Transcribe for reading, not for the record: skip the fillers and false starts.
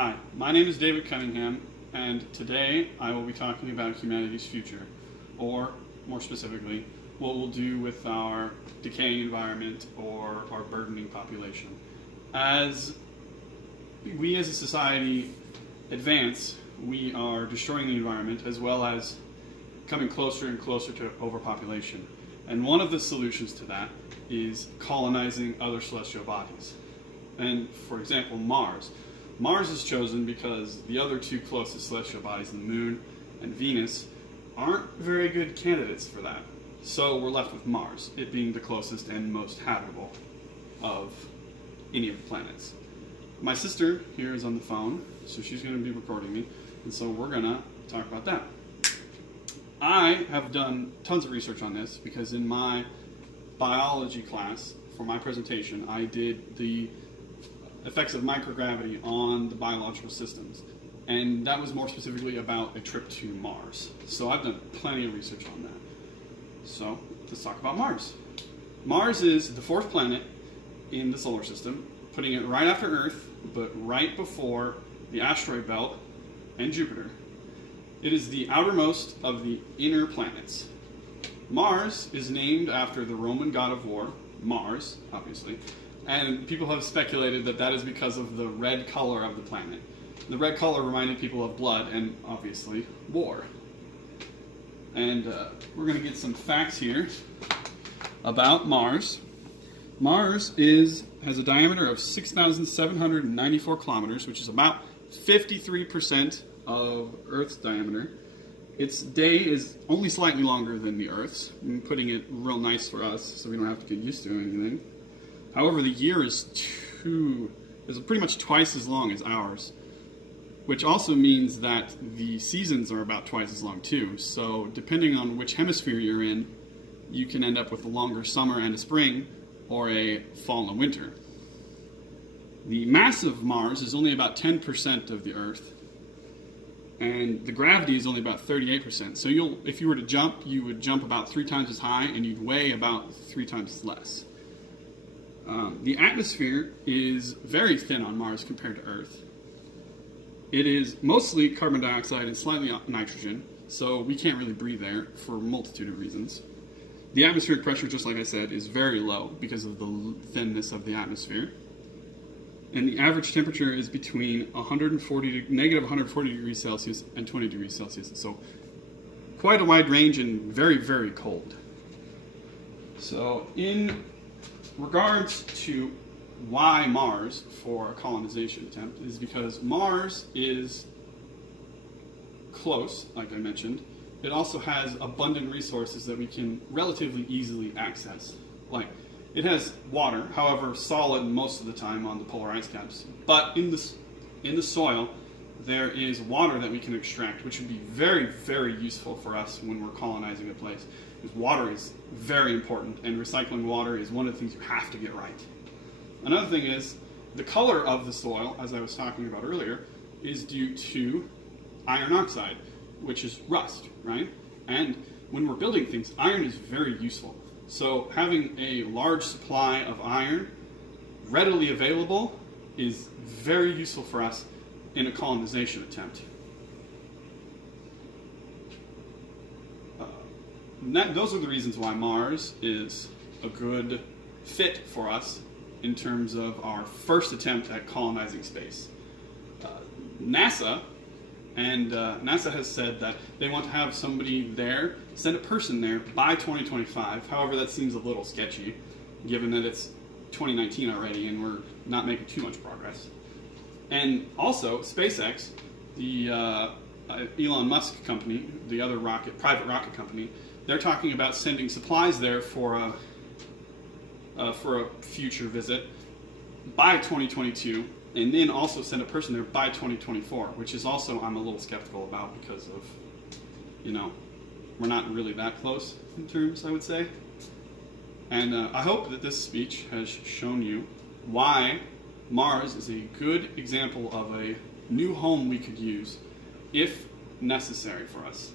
Hi, my name is David Cunningham, and today I will be talking about humanity's future, or more specifically, what we'll do with our decaying environment or our burgeoning population. As we as a society advance, we are destroying the environment as well as coming closer and closer to overpopulation. And one of the solutions to that is colonizing other celestial bodies. And for example, Mars. Mars is chosen because the other two closest celestial bodies, the Moon and Venus, aren't very good candidates for that. So we're left with Mars, it being the closest and most habitable of any of the planets. My sister here is on the phone, so she's going to be recording me, and so we're going to talk about that. I have done tons of research on this because in my biology class, for my presentation, I did the effects of microgravity on the biological systems. And that was more specifically about a trip to Mars. So I've done plenty of research on that. So let's talk about Mars. Mars is the fourth planet in the solar system, putting it right after Earth, but right before the asteroid belt and Jupiter. It is the outermost of the inner planets. Mars is named after the Roman god of war, Mars, obviously, and people have speculated that that is because of the red color of the planet. The red color reminded people of blood and, obviously, war. And we're going to get some facts here about Mars. Mars has a diameter of 6,794 kilometers, which is about 53% of Earth's diameter. Its day is only slightly longer than the Earth's, putting it real nice for us so we don't have to get used to anything. However, the year is pretty much twice as long as ours, which also means that the seasons are about twice as long too. So depending on which hemisphere you're in, you can end up with a longer summer and a spring, or a fall and winter. The mass of Mars is only about 10% of the Earth, and the gravity is only about 38%. So if you were to jump, you would jump about 3 times as high, and you'd weigh about 3 times as less. The atmosphere is very thin on Mars compared to Earth. It is mostly carbon dioxide and slightly nitrogen, so we can't really breathe there for a multitude of reasons. The atmospheric pressure, just like I said, is very low because of the thinness of the atmosphere. And the average temperature is between negative 140 degrees Celsius and 20 degrees Celsius. So quite a wide range and very, very cold. So in regards to why Mars for a colonization attempt is because Mars is close, like I mentioned. It also has abundant resources that we can relatively easily access. Like, it has water, however solid most of the time on the polar ice caps. But in the soil, there is water that we can extract, which would be very, very useful for us when we're colonizing a place. Because water is very important, and recycling water is one of the things you have to get right. Another thing is, the color of the soil, as I was talking about earlier, is due to iron oxide, which is rust, right? And when we're building things, iron is very useful. So having a large supply of iron readily available is very useful for us in a colonization attempt. Those are the reasons why Mars is a good fit for us in terms of our first attempt at colonizing space. NASA has said that they want to have somebody there, send a person there by 2025. However, that seems a little sketchy, given that it's 2019 already and we're not making too much progress. And also, SpaceX, the Elon Musk company, the other private rocket company, they're talking about sending supplies there for a future visit by 2022. And then also send a person there by 2024, which is also I'm a little skeptical about because of, we're not really that close in terms, I would say. And I hope that this speech has shown you why Mars is a good example of a new home we could use if necessary for us.